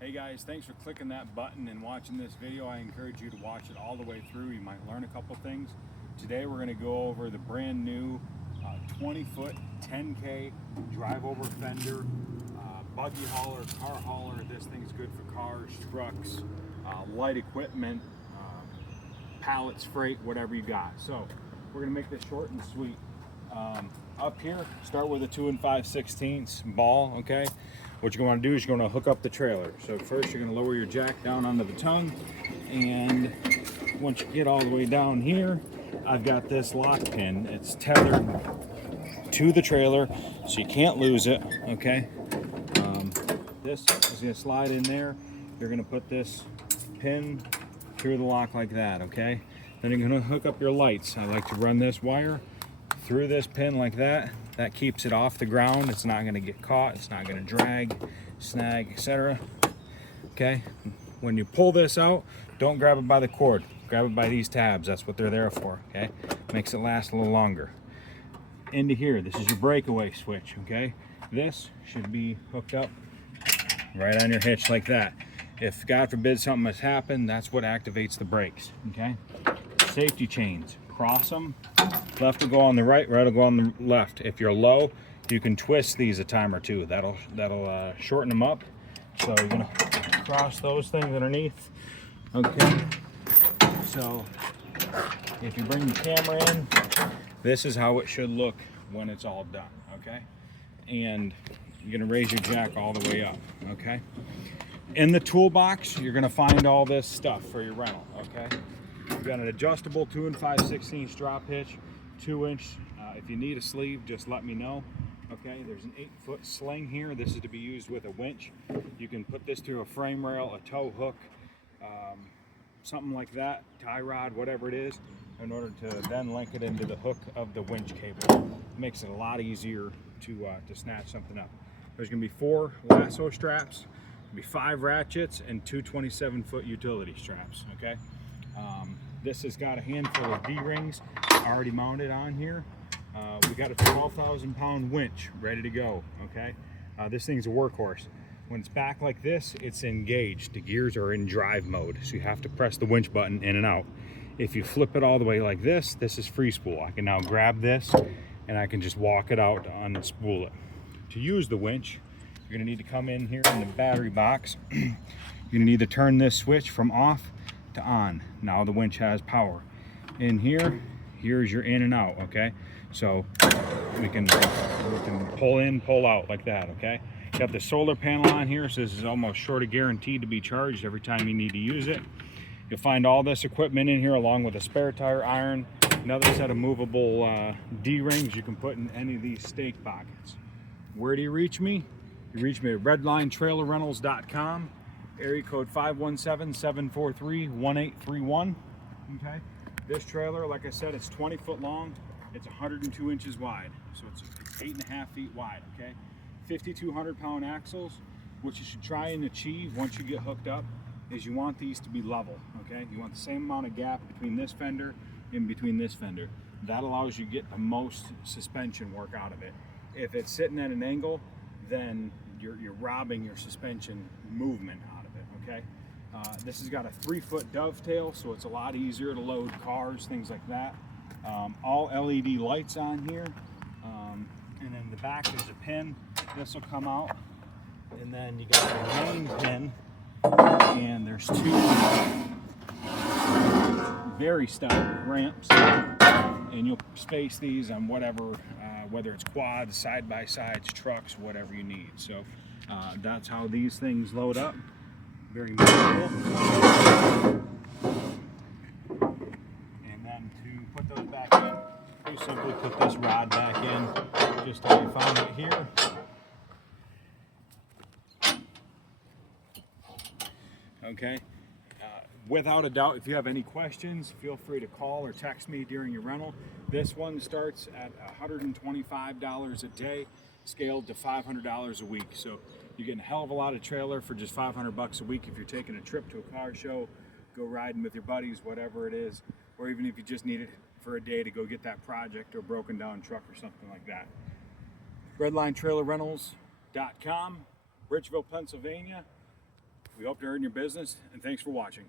Hey guys, thanks for clicking that button and watching this video. I encourage you to watch it all the way through. You might learn a couple things. Today we're going to go over the brand new 20-foot 10K drive-over fender, buggy hauler, car hauler. This thing's good for cars, trucks, light equipment, pallets, freight, whatever you got. So we're going to make this short and sweet. Up here, start with a 2 5/16 ball, okay? What you're going to do is you're going to hook up the trailer. So first you're going to lower your jack down onto the tongue, and once you get all the way down here, I've got this lock pin. It's tethered to the trailer, so you can't lose it, okay? This is going to slide in there. You're going to put this pin through the lock like that, okay? Then you're going to hook up your lights. I like to run this wire through this pin like that. That keeps it off the ground. It's not going to get caught. It's not going to drag, snag, etc. Okay? When you pull this out, don't grab it by the cord. Grab it by these tabs. That's what they're there for, okay? Makes it last a little longer. Into here, this is your breakaway switch, okay? This should be hooked up right on your hitch like that. If, God forbid, something has happened, that's what activates the brakes, okay? Safety chains. Cross them. Left will go on the right will go on the left. If you're low, you can twist these a time or two. That'll shorten them up. So you're gonna cross those things underneath. Okay. So if you bring the camera in, this is how it should look when it's all done. Okay. And you're gonna raise your jack all the way up. Okay. In the toolbox, you're gonna find all this stuff for your rental. Okay. We've got an adjustable 2 5/16 drop hitch, 2-inch. If you need a sleeve, just let me know. Okay, there's an 8-foot sling here. This is to be used with a winch. You can put this through a frame rail, a tow hook, something like that, tie rod, whatever it is, in order to then link it into the hook of the winch cable. It makes it a lot easier to snatch something up. There's going to be 4 lasso straps, be 5 ratchets, and 2 27-foot utility straps. Okay. This has got a handful of D-rings already mounted on here. We got a 12,000-pound winch ready to go, okay? This thing's a workhorse. When it's back like this, it's engaged. The gears are in drive mode, so you have to press the winch button in and out. If you flip it all the way like this is free spool. I can now grab this, and I can just walk it out to unspool it. To use the winch, you're gonna need to come in here in the battery box. You're gonna need to turn this switch from off to on. Now the winch has power. In here, here's your in and out, okay? So we can pull in, pull out like that, okay? You have the solar panel on here, so this is almost sure to guaranteed to be charged every time you need to use it. You'll find all this equipment in here along with a spare tire iron, another set of movable D-rings you can put in any of these stake pockets. Where do you reach me? You reach me at redlinetrailerrentals.com. Area code 517-743-1831. Okay. This trailer, like I said, it's 20 foot long. It's 102 inches wide. So it's 8.5 feet wide. Okay. 5,200 pound axles. What you should try and achieve once you get hooked up is you want these to be level. Okay. You want the same amount of gap between this fender and between this fender. That allows you to get the most suspension work out of it. If it's sitting at an angle, then you're robbing your suspension movement out of it, okay? This has got a 3-foot dovetail, so it's a lot easier to load cars, things like that. All LED lights on here. And in the back there's a pin. This will come out. And then you got your main pin. And there's 2 very stout ramps. And you'll space these on whatever, whether it's quads, side-by-sides, trucks, whatever you need. So that's how these things load up. Very movable. And then to put those back in, you simply put this rod back in, just how you found it here. Okay. Without a doubt, if you have any questions, feel free to call or text me during your rental. This one starts at $125 a day, scaled to $500 a week. So you're getting a hell of a lot of trailer for just $500 a week if you're taking a trip to a car show, go riding with your buddies, whatever it is, or even if you just need it for a day to go get that project or broken down truck or something like that. RedlineTrailerRentals.com, Bridgeville, Pennsylvania. We hope to earn your business, and thanks for watching.